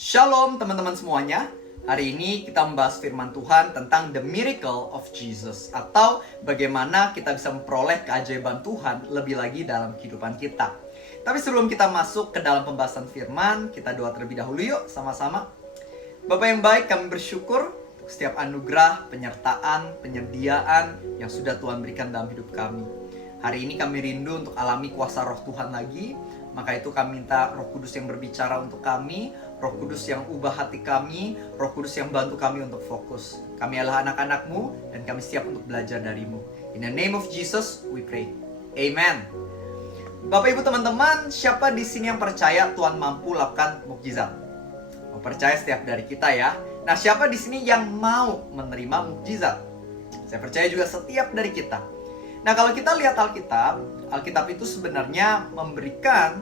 Shalom teman-teman semuanya. Hari ini kita membahas firman Tuhan tentang the miracle of Jesus, atau bagaimana kita bisa memperoleh keajaiban Tuhan lebih lagi dalam kehidupan kita. Tapi sebelum kita masuk ke dalam pembahasan firman, kita doa terlebih dahulu yuk sama-sama. Bapa yang baik, kami bersyukur untuk setiap anugerah, penyertaan, penyediaan yang sudah Tuhan berikan dalam hidup kami. Hari ini kami rindu untuk alami kuasa roh Tuhan lagi. Maka itu kami minta Roh Kudus yang berbicara untuk kami, Roh Kudus yang ubah hati kami, Roh Kudus yang bantu kami untuk fokus. Kami adalah anak-anak-Mu dan kami siap untuk belajar dari-Mu. In the name of Jesus we pray. Amen. Bapak Ibu teman-teman, siapa di sini yang percaya Tuhan mampu lakukan mukjizat? Mau percaya setiap dari kita ya. Nah, siapa di sini yang mau menerima mukjizat? Saya percaya juga setiap dari kita. Nah, kalau kita lihat Alkitab itu sebenarnya memberikan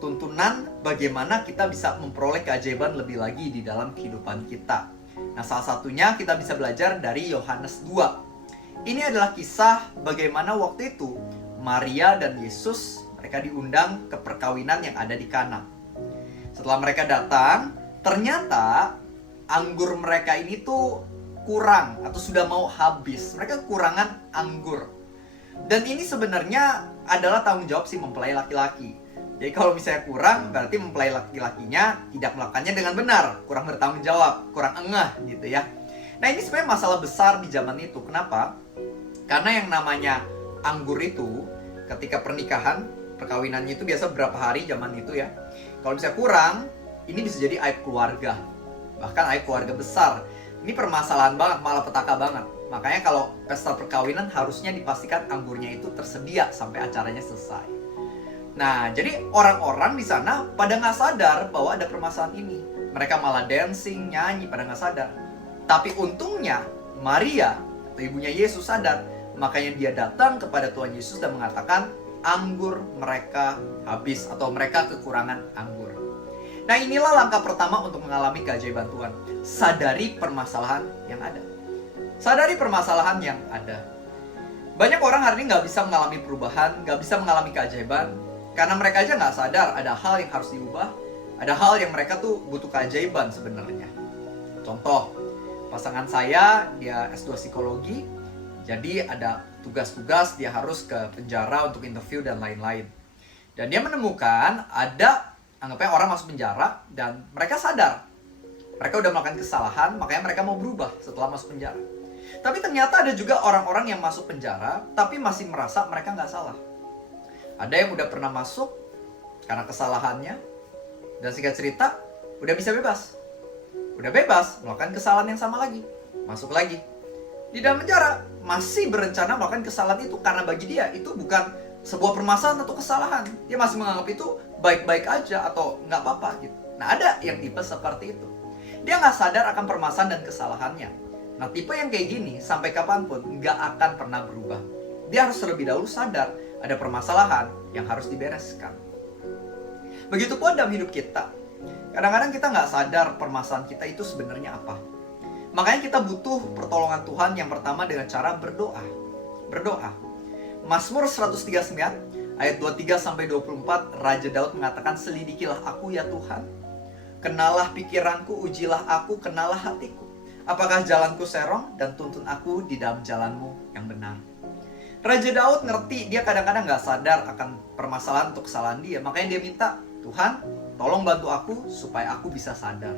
tuntunan bagaimana kita bisa memperoleh keajaiban lebih lagi di dalam kehidupan kita. Nah, salah satunya kita bisa belajar dari Yohanes 2. Ini adalah kisah bagaimana waktu itu Maria dan Yesus mereka diundang ke perkawinan yang ada di Kana. Setelah mereka datang, ternyata anggur mereka ini tuh kurang atau sudah mau habis. Mereka kekurangan anggur. Dan ini sebenarnya adalah tanggung jawab si mempelai laki-laki. Jadi kalau misalnya kurang, berarti mempelai laki-lakinya tidak melakukannya dengan benar, kurang bertanggung jawab, kurang engah gitu ya. Nah, ini sebenarnya masalah besar di zaman itu. Kenapa? Karena yang namanya anggur itu, ketika pernikahan, perkawinannya itu biasa berapa hari zaman itu ya. Kalau misalnya kurang, ini bisa jadi aib keluarga. Bahkan aib keluarga besar. Ini permasalahan banget, malapetaka banget. Makanya kalau pesta perkawinan harusnya dipastikan anggurnya itu tersedia sampai acaranya selesai. Nah, jadi orang-orang di sana pada nggak sadar bahwa ada permasalahan ini. Mereka malah dancing, nyanyi, pada nggak sadar. Tapi untungnya Maria, atau ibunya Yesus sadar. Makanya dia datang kepada Tuhan Yesus dan mengatakan anggur mereka habis atau mereka kekurangan anggur. Nah, inilah langkah pertama untuk mengalami keajaiban Tuhan. Sadari permasalahan yang ada. Sadari permasalahan yang ada. Banyak orang hari ini nggak bisa mengalami perubahan, nggak bisa mengalami keajaiban, karena mereka aja nggak sadar ada hal yang harus diubah, ada hal yang mereka tuh butuh keajaiban sebenarnya. Contoh, pasangan saya, dia S2 psikologi, jadi ada tugas-tugas dia harus ke penjara untuk interview dan lain-lain. Dan dia menemukan ada, anggapnya orang masuk penjara, dan mereka sadar, mereka udah melakukan kesalahan, makanya mereka mau berubah setelah masuk penjara. Tapi ternyata ada juga orang-orang yang masuk penjara, tapi masih merasa mereka nggak salah. Ada yang udah pernah masuk karena kesalahannya, dan singkat cerita, udah bisa bebas. Udah bebas, melakukan kesalahan yang sama lagi. Masuk lagi. Di dalam penjara, masih berencana melakukan kesalahan itu, karena bagi dia, itu bukan sebuah permasalahan atau kesalahan. Dia masih menganggap itu baik-baik aja, atau nggak apa-apa gitu. Nah, ada yang tipe seperti itu. Dia nggak sadar akan permasalahan dan kesalahannya. Nah, tipe yang kayak gini, sampai kapanpun, nggak akan pernah berubah. Dia harus terlebih dahulu sadar, ada permasalahan yang harus dibereskan. Begitu pun dalam hidup kita. Kadang-kadang kita nggak sadar permasalahan kita itu sebenarnya apa. Makanya kita butuh pertolongan Tuhan yang pertama dengan cara berdoa. Berdoa. Mazmur 139, ayat 23-24, Raja Daud mengatakan, "Selidikilah aku ya Tuhan. Kenalah pikiranku, ujilah aku, kenalah hatiku. Apakah jalanku serong, dan tuntun aku di dalam jalanmu yang benar." Raja Daud ngerti, dia kadang-kadang gak sadar akan permasalahan atau kesalahan dia. Makanya dia minta, "Tuhan, tolong bantu aku supaya aku bisa sadar."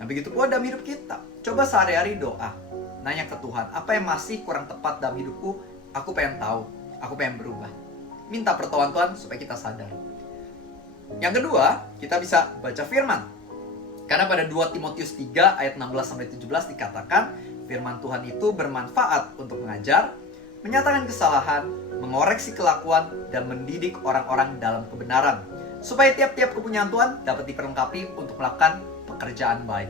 Nah, begitu pula dalam hidup kita. Coba sehari-hari doa. Nanya ke Tuhan, apa yang masih kurang tepat dalam hidupku? Aku pengen tahu, aku pengen berubah. Minta pertolongan Tuhan supaya kita sadar. Yang kedua, kita bisa baca firman. Karena pada 2 Timotius 3 ayat 16-17 dikatakan, firman Tuhan itu bermanfaat untuk mengajar, menyatakan kesalahan, mengoreksi kelakuan, dan mendidik orang-orang dalam kebenaran, supaya tiap-tiap kepunyaan Tuhan dapat diperlengkapi untuk melakukan pekerjaan baik.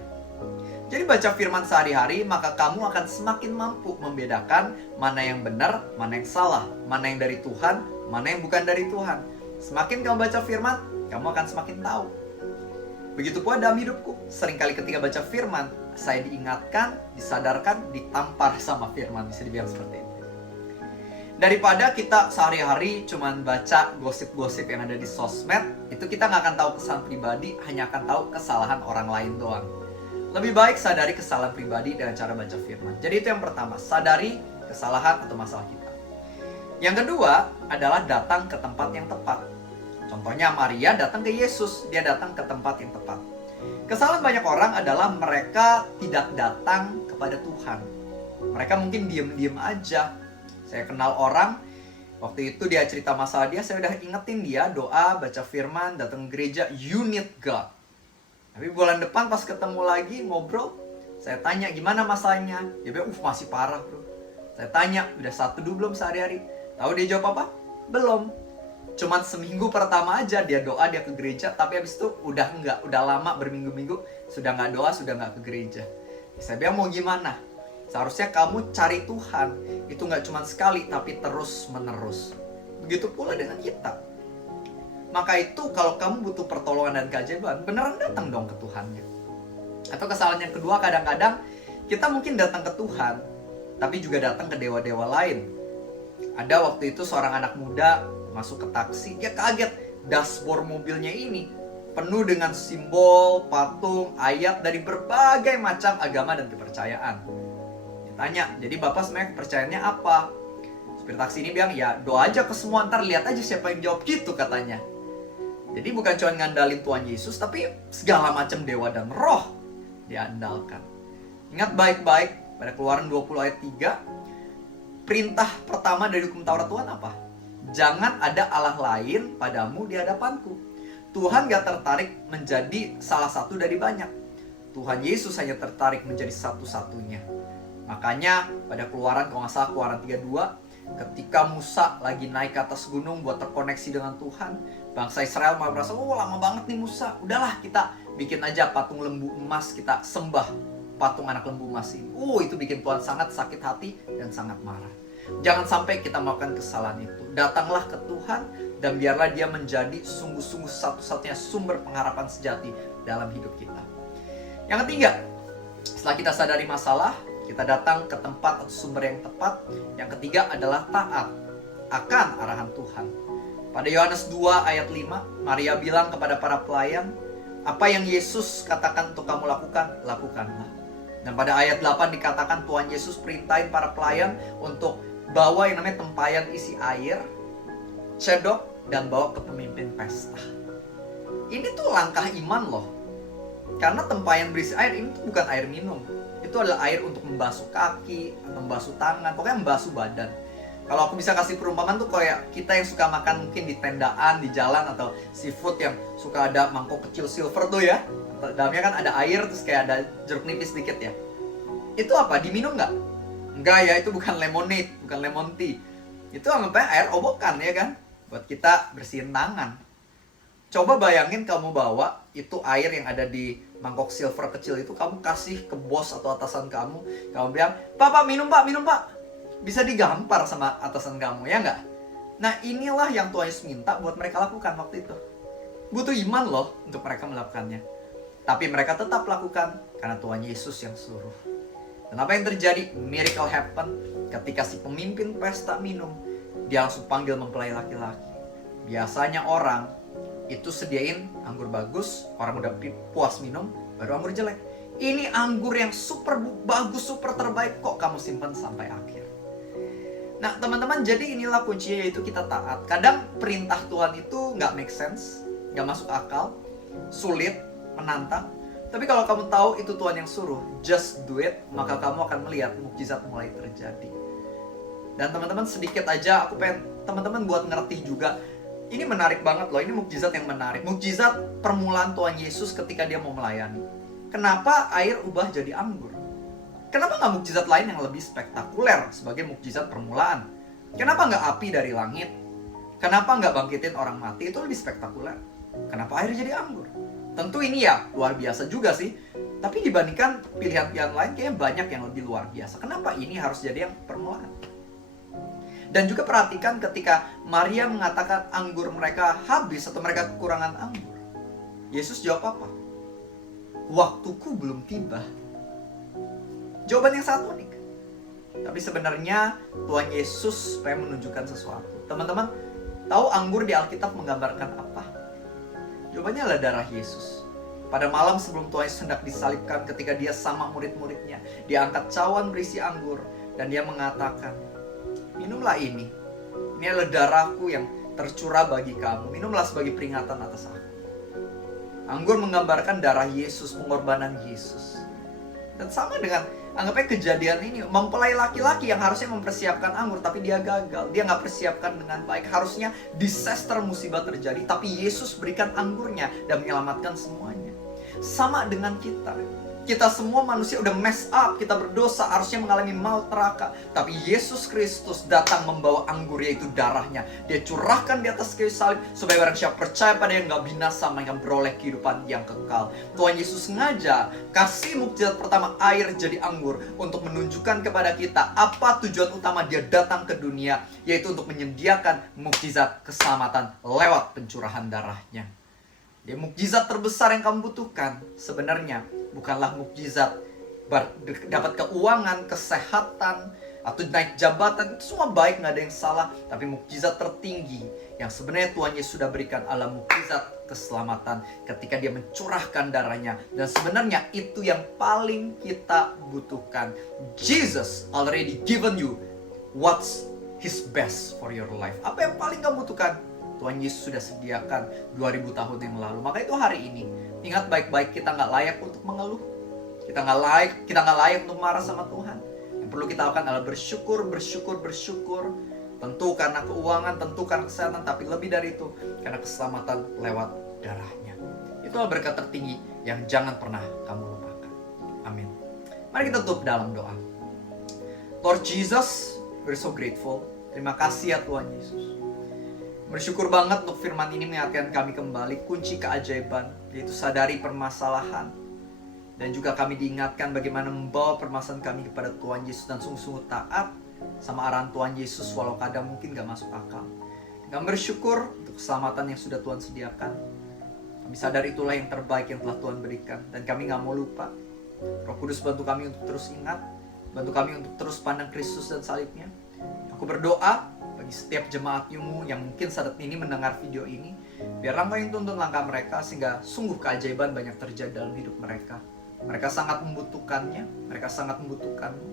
Jadi baca firman sehari-hari, maka kamu akan semakin mampu membedakan mana yang benar, mana yang salah, mana yang dari Tuhan, mana yang bukan dari Tuhan. Semakin kamu baca firman, kamu akan semakin tahu. Begitu pula dalam hidupku, seringkali ketika baca firman, saya diingatkan, disadarkan, ditampar sama firman, bisa dibilang seperti itu. Daripada kita sehari-hari cuman baca gosip-gosip yang ada di sosmed, Itu kita nggak akan tahu kesalahan pribadi, hanya akan tahu kesalahan orang lain doang. Lebih baik sadari kesalahan pribadi dengan cara baca firman. Jadi itu yang pertama, sadari kesalahan atau masalah kita. Yang kedua adalah datang ke tempat yang tepat. Contohnya Maria datang ke Yesus, dia datang ke tempat yang tepat. Kesalahan banyak orang adalah mereka tidak datang kepada Tuhan. Mereka mungkin diem-diem aja. Saya kenal orang, waktu itu dia cerita masalah dia, saya udah ingetin dia doa, baca firman, datang ke gereja, you need God. Tapi bulan depan pas ketemu lagi ngobrol, saya tanya gimana masalahnya. Dia bilang, masih parah bro. Saya tanya, udah 1 belum sehari-hari? Tahu dia jawab apa? Belum. Cuman seminggu pertama aja dia doa, dia ke gereja, tapi habis itu udah enggak, udah lama berminggu-minggu sudah enggak doa, sudah enggak ke gereja. Saya bilang mau gimana? Seharusnya kamu cari Tuhan, itu enggak cuma sekali, tapi terus menerus. Begitu pula dengan kita. Maka itu kalau kamu butuh pertolongan dan keajaiban, beneran datang dong ke Tuhannya. Atau kesalahan yang kedua, kadang-kadang kita mungkin datang ke Tuhan, tapi juga datang ke dewa-dewa lain. Ada waktu itu seorang anak muda masuk ke taksi, dia kaget, dashboard mobilnya ini penuh dengan simbol, patung, ayat dari berbagai macam agama dan kepercayaan. Ditanya, jadi bapak sebenarnya kepercayaannya apa? Supir taksi ini bilang, ya doa aja ke semua, ntar lihat aja siapa yang jawab gitu katanya. Jadi bukan cuma ngandalin Tuhan Yesus, tapi segala macam dewa dan roh diandalkan. Ingat baik-baik, pada Keluaran 20 ayat 3, perintah pertama dari hukum Taurat Tuhan apa? Jangan ada Allah lain padamu di hadapanku. Tuhan gak tertarik menjadi salah satu dari banyak. Tuhan Yesus hanya tertarik menjadi satu-satunya. Makanya pada Keluaran, kalau nggak salah Keluaran 32, ketika Musa lagi naik ke atas gunung buat terkoneksi dengan Tuhan, bangsa Israel malah merasa, lama banget nih Musa. Udahlah kita bikin aja patung lembu emas, kita sembah patung anak lembu emas ini. Itu bikin Tuhan sangat sakit hati dan sangat marah. Jangan sampai kita melakukan kesalahan itu. Datanglah ke Tuhan dan biarlah dia menjadi sungguh-sungguh satu-satunya sumber pengharapan sejati dalam hidup kita. Yang ketiga, setelah kita sadari masalah, kita datang ke tempat atau sumber yang tepat. Yang ketiga adalah taat akan arahan Tuhan. Pada Yohanes 2 ayat 5, Maria bilang kepada para pelayan, apa yang Yesus katakan untuk kamu lakukan, lakukanlah. Dan pada ayat 8 dikatakan Tuhan Yesus perintahin para pelayan untuk bawa yang namanya tempayan isi air, cedok, dan bawa ke pemimpin pesta. Ini tuh langkah iman loh. Karena tempayan berisi air ini tuh bukan air minum. Itu adalah air untuk membasuh kaki, atau membasuh tangan, pokoknya membasuh badan. Kalau aku bisa kasih perumpamaan tuh kayak kita yang suka makan mungkin di tendaan, di jalan, atau seafood yang suka ada mangkok kecil silver tuh ya. Dalamnya kan ada air, terus kayak ada jeruk nipis sedikit ya. Itu apa? Diminum nggak? Enggak ya, itu bukan lemonade, bukan lemon tea. Itu anggapnya air obokan ya kan? Buat kita bersihin tangan. Coba bayangin kamu bawa itu air yang ada di mangkok silver kecil itu, kamu kasih ke bos atau atasan kamu. Kamu bilang, Pak, minum pak, minum pak. Bisa digampar sama atasan kamu, ya nggak? Nah inilah yang Tuhan Yesus minta buat mereka lakukan waktu itu. Butuh iman loh untuk mereka melakukannya. Tapi mereka tetap lakukan karena Tuhan Yesus yang suruh. Dan apa yang terjadi? Miracle happen ketika si pemimpin pesta minum. Dia langsung panggil mempelai laki-laki. Biasanya orang itu sediain anggur bagus, orang udah puas minum, baru anggur jelek. Ini anggur yang super bagus, super terbaik, kok kamu simpan sampai akhir. Nah teman-teman, jadi inilah kuncinya, yaitu kita taat. Kadang perintah Tuhan itu gak make sense, gak masuk akal, sulit, menantang. Tapi kalau kamu tahu itu Tuhan yang suruh, just do it, maka kamu akan melihat mukjizat mulai terjadi. Dan teman-teman, sedikit aja aku pengen teman-teman buat ngerti juga. Ini menarik banget loh, ini mukjizat yang menarik. Mukjizat permulaan Tuhan Yesus ketika dia mau melayani. Kenapa air ubah jadi anggur? Kenapa nggak mukjizat lain yang lebih spektakuler sebagai mukjizat permulaan? Kenapa nggak api dari langit? Kenapa nggak bangkitin orang mati? Itu lebih spektakuler. Kenapa air jadi anggur? Tentu ini ya luar biasa juga sih. Tapi dibandingkan pilihan-pilihan lain, kayaknya banyak yang lebih luar biasa. Kenapa ini harus jadi yang permulaan? Dan juga perhatikan ketika Maria mengatakan anggur mereka habis atau mereka kekurangan anggur. Yesus jawab apa? Waktuku belum tiba. Jawaban yang sangat unik. Tapi sebenarnya Tuhan Yesus pengen menunjukkan sesuatu. Teman-teman, tahu anggur di Alkitab menggambarkan apa? Jawabannya adalah darah Yesus. Pada malam sebelum Tuhan Yesus hendak disalibkan, ketika dia sama murid-muridnya, dia angkat cawan berisi anggur, dan dia mengatakan, minumlah ini. Ini adalah darahku yang tercurah bagi kamu. Minumlah sebagai peringatan atas aku. Anggur menggambarkan darah Yesus, pengorbanan Yesus. Dan sama dengan, anggapnya kejadian ini, mempelai laki-laki yang harusnya mempersiapkan anggur, tapi dia gagal. Dia nggak persiapkan dengan baik. Harusnya disaster, musibah terjadi, tapi Yesus berikan anggurnya dan menyelamatkan semuanya. Sama dengan kita. Kita semua manusia udah mess up, kita berdosa, harusnya mengalami maut neraka. Tapi Yesus Kristus datang membawa anggur, yaitu darahnya. Dia curahkan di atas kayu salib, supaya barang siapa percaya pada yang gak binasa, mereka beroleh kehidupan yang kekal. Tuhan Yesus sengaja kasih mukjizat pertama, air jadi anggur, untuk menunjukkan kepada kita apa tujuan utama dia datang ke dunia, yaitu untuk menyediakan mukjizat keselamatan lewat pencurahan darahnya. Ya, mukjizat terbesar yang kamu butuhkan sebenarnya bukanlah mukjizat dapat keuangan, kesehatan, atau naik jabatan. Itu semua baik, nggak ada yang salah. Tapi mukjizat tertinggi yang sebenarnya Tuhan Yesus sudah berikan adalah mukjizat keselamatan ketika dia mencurahkan darahnya. Dan sebenarnya itu yang paling kita butuhkan. Jesus already given you what's his best for your life. Apa yang paling kamu butuhkan? Tuhan Yesus sudah sediakan 2000 tahun yang lalu. Maka itu hari ini, ingat baik-baik, kita nggak layak untuk mengeluh. Kita nggak layak untuk marah sama Tuhan. Yang perlu kita lakukan adalah bersyukur. Tentu karena keuangan, tentu karena kesehatan, tapi lebih dari itu, karena keselamatan lewat darahnya. Itulah berkat tertinggi yang jangan pernah kamu lupakan. Amin. Mari kita tutup dalam doa. Lord Jesus, we're so grateful. Terima kasih ya Tuhan Yesus. Bersyukur banget untuk firman ini mengingatkan kami kembali kunci keajaiban, yaitu sadari permasalahan. Dan juga kami diingatkan bagaimana membawa permasalahan kami kepada Tuhan Yesus dan sungguh-sungguh taat sama arahan Tuhan Yesus walau kadang mungkin gak masuk akal. Kami bersyukur untuk keselamatan yang sudah Tuhan sediakan. Kami sadar itulah yang terbaik yang telah Tuhan berikan. Dan kami gak mau lupa. Roh Kudus bantu kami untuk terus ingat. Bantu kami untuk terus pandang Kristus dan salibnya. Aku berdoa bagi setiap jemaat-Mu yang mungkin saat ini mendengar video ini, biarlah Engkau yang tuntun langkah mereka sehingga sungguh keajaiban banyak terjadi dalam hidup mereka. Mereka sangat membutuhkannya, mereka sangat membutuhkan-Mu.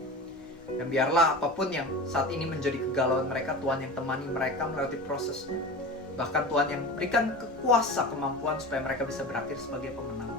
Dan biarlah apapun yang saat ini menjadi kegalauan mereka, Tuhan yang temani mereka melewati prosesnya. Bahkan Tuhan yang berikan kekuasa, kemampuan supaya mereka bisa berakhir sebagai pemenang.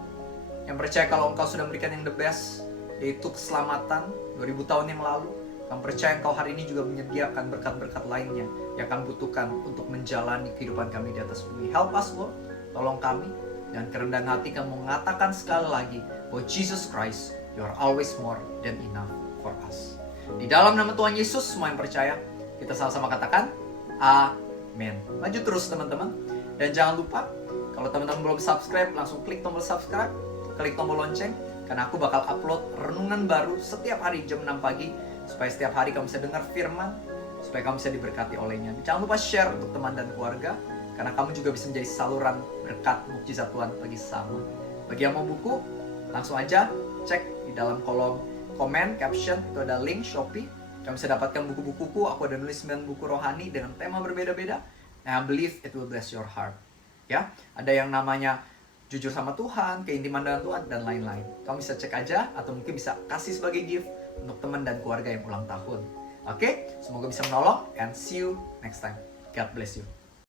Yang percaya kalau Engkau sudah memberikan yang the best, yaitu keselamatan 2000 tahun yang lalu, kami percaya Engkau hari ini juga menyediakan berkat-berkat lainnya yang kami butuhkan untuk menjalani kehidupan kami di atas bumi. Help us, Lord. Tolong kami. Dan kerendahan hati kami mengatakan sekali lagi bahwa Jesus Christ, you are always more than enough for us. Di dalam nama Tuhan Yesus, semua yang percaya, kita sama-sama katakan, Amin. Maju terus teman-teman. Dan jangan lupa, kalau teman-teman belum subscribe, langsung klik tombol subscribe, klik tombol lonceng, karena aku bakal upload renungan baru setiap hari jam 6 pagi, supaya setiap hari kamu bisa dengar firman, supaya kamu bisa diberkati olehnya. Jangan lupa share untuk teman dan keluarga, karena kamu juga bisa menjadi saluran berkat mukjizat Tuhan bagi sesama. Bagi yang mau buku, langsung aja cek di dalam kolom komen, caption, itu ada link Shopee. Kamu bisa dapatkan buku-bukuku, aku ada nulis 9 buku rohani dengan tema berbeda-beda. And I believe it will bless your heart. Ya, ada yang namanya jujur sama Tuhan, keintiman dengan Tuhan, dan lain-lain. Kamu bisa cek aja, atau mungkin bisa kasih sebagai gift untuk teman dan keluarga yang ulang tahun. Oke, semoga bisa menolong, and see you next time. God bless you.